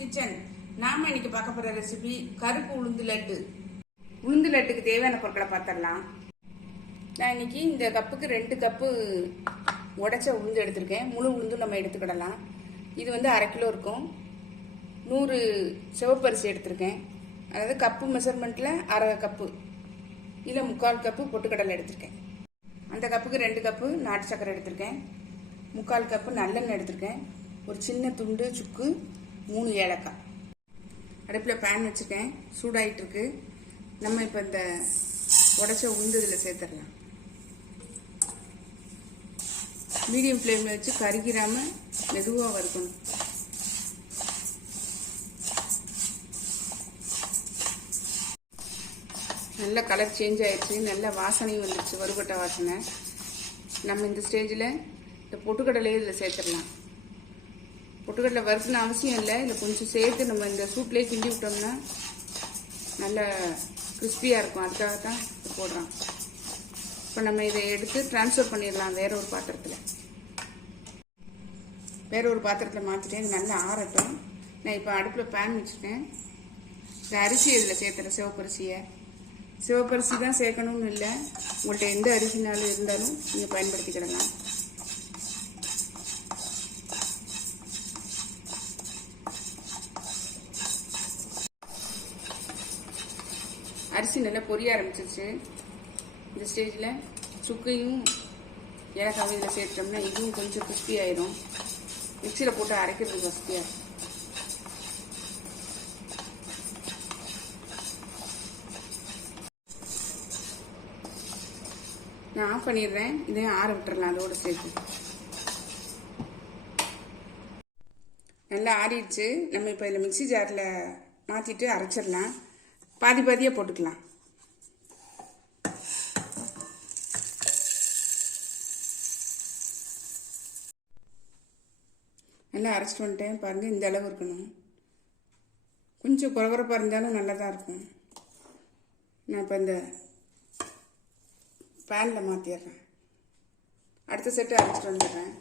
Kitchen. நாம இன்னைக்கு பார்க்க போற ரெசிபி கருப்பு உளுந்து லட்டு. உளுந்து லட்டுக்கு தேவையான பொருட்களை பார்த்துடலாம். நான் இன்னைக்கு இந்த கப்புக்கு 2 கப்பு உடைச்ச உளுந்து எடுத்திருக்கேன். முழு உளுந்து நம்ம எடுத்துக்கிடலாம். இது வந்து 1/2 கிலோ இருக்கும். 100 சிவப்பரிசி எடுத்திருக்கேன். அதாவது கப்பு மெஷர்மெண்ட்ல 1/2 கப்பு இல்லை 3/4 கப்பு பொட்டுக்கடலை எடுத்திருக்கேன். அந்த கப்புக்கு 2 கப்பு நாட்டு சக்கரை எடுத்திருக்கேன். 3/4 கப்பு நல்லெண்ணெய் எடுத்திருக்கேன். ஒரு சின்ன துண்டு சுக்கு, 3 ஏலக்காய். அடுப்பில் பேன் வச்சுருக்கேன், சூடாயிட்டு இருக்கு. நம்ம இப்போ இந்த உடைச்ச உளுந்து இதில் சேர்த்துடலாம். மீடியம் ஃப்ளேமில் வச்சு கருகிராமல் மெதுவாக வறுக்கணும். நல்ல கலர் சேஞ்ச் ஆயிடுச்சு, நல்ல வாசனையும் வந்துடுச்சு, வறுபட்ட வாசனை. நம்ம இந்த ஸ்டேஜில் இந்த பொட்டுக்கடலையே இதில் சேர்த்துடலாம். பொட்டுக்கடலை வறுக்கணும் அவசியம் இல்லை, இதில் கொஞ்சம் சேர்த்து நம்ம இந்த சூட்லேயே கிண்டி விட்டோம்னா நல்ல கிறிஸ்பியாக இருக்கும். அதுக்காகத்தான் இது போடுறோம். இப்போ நம்ம இதை எடுத்து ட்ரான்ஸ்ஃபர் பண்ணிடலாம் வேற ஒரு பாத்திரத்தில். வேற ஒரு பாத்திரத்தில் மாற்றிட்டேன். இது நல்லா ஆறட்டும். நான் இப்போ அடுப்பில் பேன் வச்சுட்டேன். இந்த அரிசி இதில் சேர்த்துறேன். சிவப்பரிசி தான் சேர்க்கணும்னு இல்லை, உங்கள்கிட்ட எந்த அரிசினாலும் இருந்தாலும் நீங்கள் பயன்படுத்திக்கிடலாம். அரிசி நல்லா பொரிய ஆரம்பிச்சிருச்சு. இந்த ஸ்டேஜில் சுக்கையும் ஏலக்காவும் இதில் சேர்த்துட்டோம்னா இதுவும் கொஞ்சம் கிறிஸ்பி ஆயிடும். மிக்சியில் போட்டு அரைக்கிறதுக்கு வசதியாக. நான் ஆஃப் பண்ணிடுறேன். இதையும் ஆற விட்டுறலாம் அதோடு சேர்த்து. நல்லா ஆறிடுச்சு. நம்ம இப்போ இதில் மிக்சி ஜாரில் மாற்றிட்டு அரைச்சிடலாம். பாதி பாதியாக போட்டுக்கலாம். நல்லா அரைச்சிட்டு வந்துட்டேன். பாருங்கள், இந்த அளவு இருக்கணும். கொஞ்சம் குறகுறப்பாக இருந்தாலும் நல்லா தான் இருக்கும். நான் இப்போ இந்த பேனில் மாற்றிடுறேன். அடுத்த செட்டு அரைச்சிட்டு வந்துடுறேன்.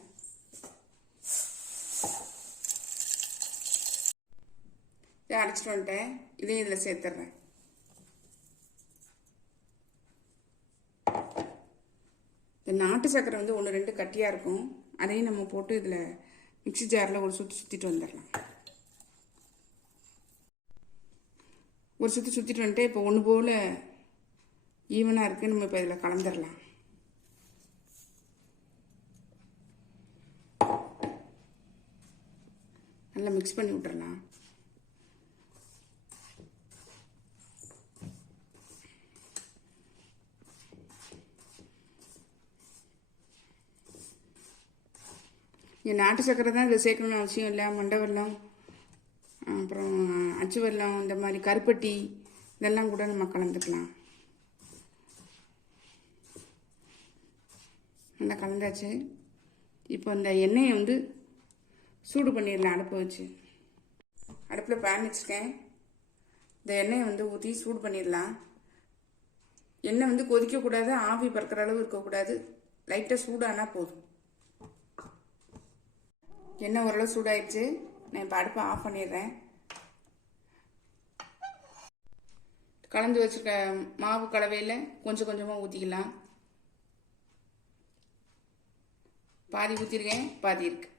இதை அரைச்சிட்டு வந்துட்டேன். இதையும் இதில் சேர்த்துட்றேன். இந்த நாட்டு சக்கரை வந்து 1-2 கட்டியாக இருக்கும். அதையும் நம்ம போட்டு இதில் மிக்சி ஜாரில் ஒரு சுற்றிட்டு வந்துடலாம். ஒரு சுற்றிட்டு வந்துட்டு இப்போ ஒன்று போல் ஈவனாக இருக்குது. நம்ம இப்போ இதில் கலந்துடலாம். நல்லா மிக்ஸ் பண்ணி விட்டுறலாம். இங்கே நாட்டு சக்கரை தான் இதில் சேர்க்கணும்னு அவசியம் இல்லை. மண்டை வெல்லம், அப்புறம் அச்சு வெல்லம், இந்த மாதிரி கருப்பட்டி இதெல்லாம் கூட நம்ம கலந்துக்கலாம். நல்லா கலந்தாச்சு. இப்போ இந்த எண்ணெயை வந்து சூடு பண்ணிடலாம். அடுப்பை வச்சு அடுப்பில் பேன் வச்சுருக்கேன். இந்த எண்ணெயை வந்து ஊற்றி சூடு பண்ணிடலாம். எண்ணெய் வந்து கொதிக்கக்கூடாது, ஆவி பறக்கிற அளவு இருக்கக்கூடாது. லைட்டாக சூடானா போதும். எண்ணெய் ஓரளவு சூடாயிடுச்சு. நான் இப்போ அடுப்பை ஆஃப் பண்ணிடுறேன். கலந்து வச்சுருக்க மாவு கலவையில் கொஞ்சம் கொஞ்சமாக ஊற்றிக்கலாம். பாதி ஊற்றிருக்கேன், பாதி இருக்கு.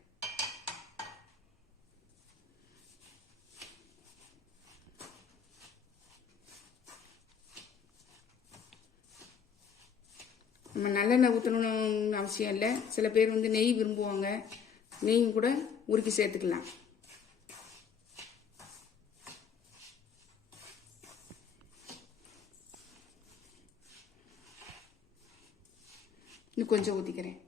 நம்ம நல்லெண்ணெய் ஊற்றணும்னு அவசியம் இல்லை. சில பேர் வந்து நெய் விரும்புவாங்க. நெய்யும் கூட உருக்கி சேர்த்துக்கலாம். இன்னும் கொஞ்சம் ஊற்றிக்கிறேன்.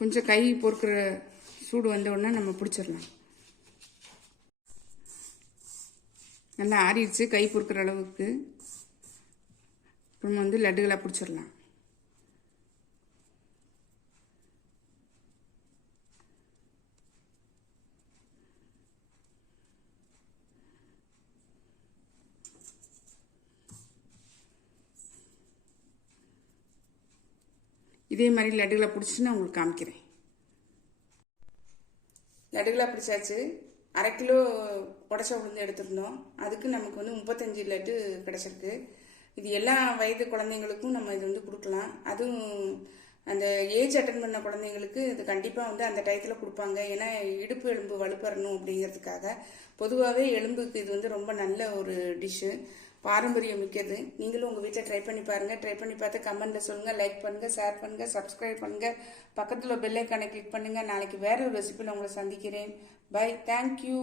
கொஞ்சம் கை பொறுக்கிற சூடு வந்த உடனே நம்ம பிடிச்சிடலாம். நல்லா ஆறிடுச்சு கை பொறுக்கிற அளவுக்கு. நம்ம வந்து லட்டுகளாக பிடிச்சிடலாம். இதே மாதிரி லட்டுகளை பிடிச்சிட்டு நான் உங்களுக்கு காமிக்கிறேன். லட்டுகளாக பிடிச்சாச்சு. 1/2 கிலோ உடச்ச உளுந்து எடுத்துருந்தோம். அதுக்கு நமக்கு வந்து 35 லட்டு கிடச்சிருக்கு. இது எல்லா வயது குழந்தைங்களுக்கும் நம்ம இது வந்து கொடுக்கலாம். அதுவும் அந்த ஏஜ் அட்டன் பண்ண குழந்தைங்களுக்கு இது கண்டிப்பாக வந்து அந்த டயத்தில் கொடுப்பாங்க. ஏன்னா இடுப்பு எலும்பு வலுப்பெறணும் அப்படிங்கிறதுக்காக. பொதுவாகவே எலும்புக்கு இது வந்து ரொம்ப நல்ல ஒரு டிஷ்ஷு, பாரம்பரியம் மிக்கது. நீங்களும் உங்கள் வீட்டில் ட்ரை பண்ணி பாருங்கள். ட்ரை பண்ணி பார்த்து கமெண்ட்டில் சொல்லுங்கள். லைக் பண்ணுங்கள், ஷேர் பண்ணுங்கள், சப்ஸ்கிரைப் பண்ணுங்கள், பக்கத்தில் பெல் ஐக்கானை கிளிக் பண்ணுங்கள். நாளைக்கு வேறு ஒரு ரெசிபியில் உங்களை சந்திக்கிறேன். பை. தேங்க்யூ.